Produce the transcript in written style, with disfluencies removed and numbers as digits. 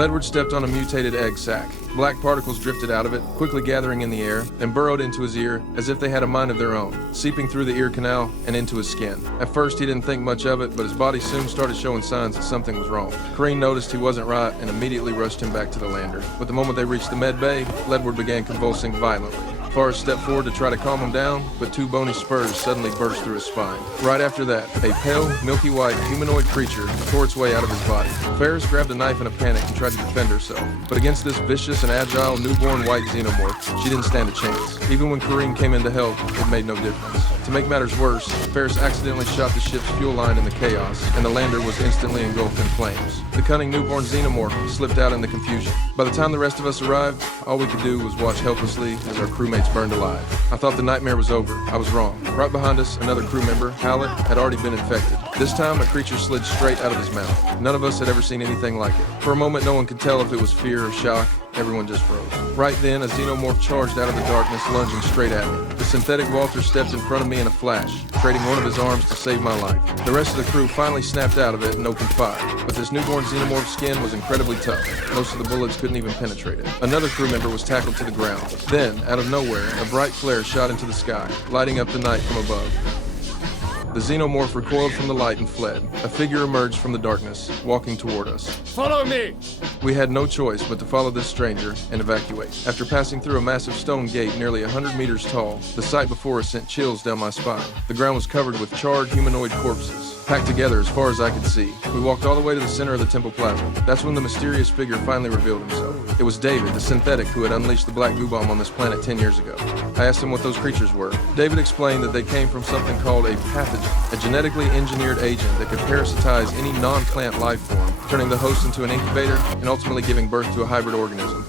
Ledward stepped on a mutated egg sac. Black particles drifted out of it, quickly gathering in the air, and burrowed into his ear as if they had a mind of their own, seeping through the ear canal and into his skin. At first, he didn't think much of it, but his body soon started showing signs that something was wrong. Kareen noticed he wasn't right and immediately rushed him back to the lander. But the moment they reached the med bay, Ledward began convulsing violently. Forrest stepped forward to try to calm him down, but two bony spurs suddenly burst through his spine. Right after that, a pale, milky white humanoid creature tore its way out of his body. Ferris grabbed a knife in a panic and tried to defend herself, but against this vicious and agile newborn white xenomorph, she didn't stand a chance. Even when Kareen came in to help, it made no difference. To make matters worse, Ferris accidentally shot the ship's fuel line in the chaos, and the lander was instantly engulfed in flames. The cunning newborn xenomorph slipped out in the confusion. By the time the rest of us arrived, all we could do was watch helplessly as our crewmates burned alive. I thought the nightmare was over. I was wrong. Right behind us, another crew member, Hallett, had already been infected. This time, a creature slid straight out of his mouth. None of us had ever seen anything like it. For a moment, no one could tell if it was fear or shock. Everyone just froze. Right then, a xenomorph charged out of the darkness, lunging straight at me. The synthetic Walter stepped in front of me in a flash, trading one of his arms to save my life. The rest of the crew finally snapped out of it and opened fire, but this newborn xenomorph's skin was incredibly tough. Most of the bullets couldn't even penetrate it. Another crew member was tackled to the ground. Then, out of nowhere, a bright flare shot into the sky, lighting up the night from above. The xenomorph recoiled from the light and fled. A figure emerged from the darkness, walking toward us. Follow me! We had no choice but to follow this stranger and evacuate. After passing through a massive stone gate nearly 100 meters tall, the sight before us sent chills down my spine. The ground was covered with charred humanoid corpses, packed together as far as I could see. We walked all the way to the center of the temple plaza. That's when the mysterious figure finally revealed himself. It was David, the synthetic who had unleashed the black goo bomb on this planet 10 years ago. I asked him what those creatures were. David explained that they came from something called a pathogen, a genetically engineered agent that could parasitize any non-plant life form, turning the host into an incubator and ultimately giving birth to a hybrid organism.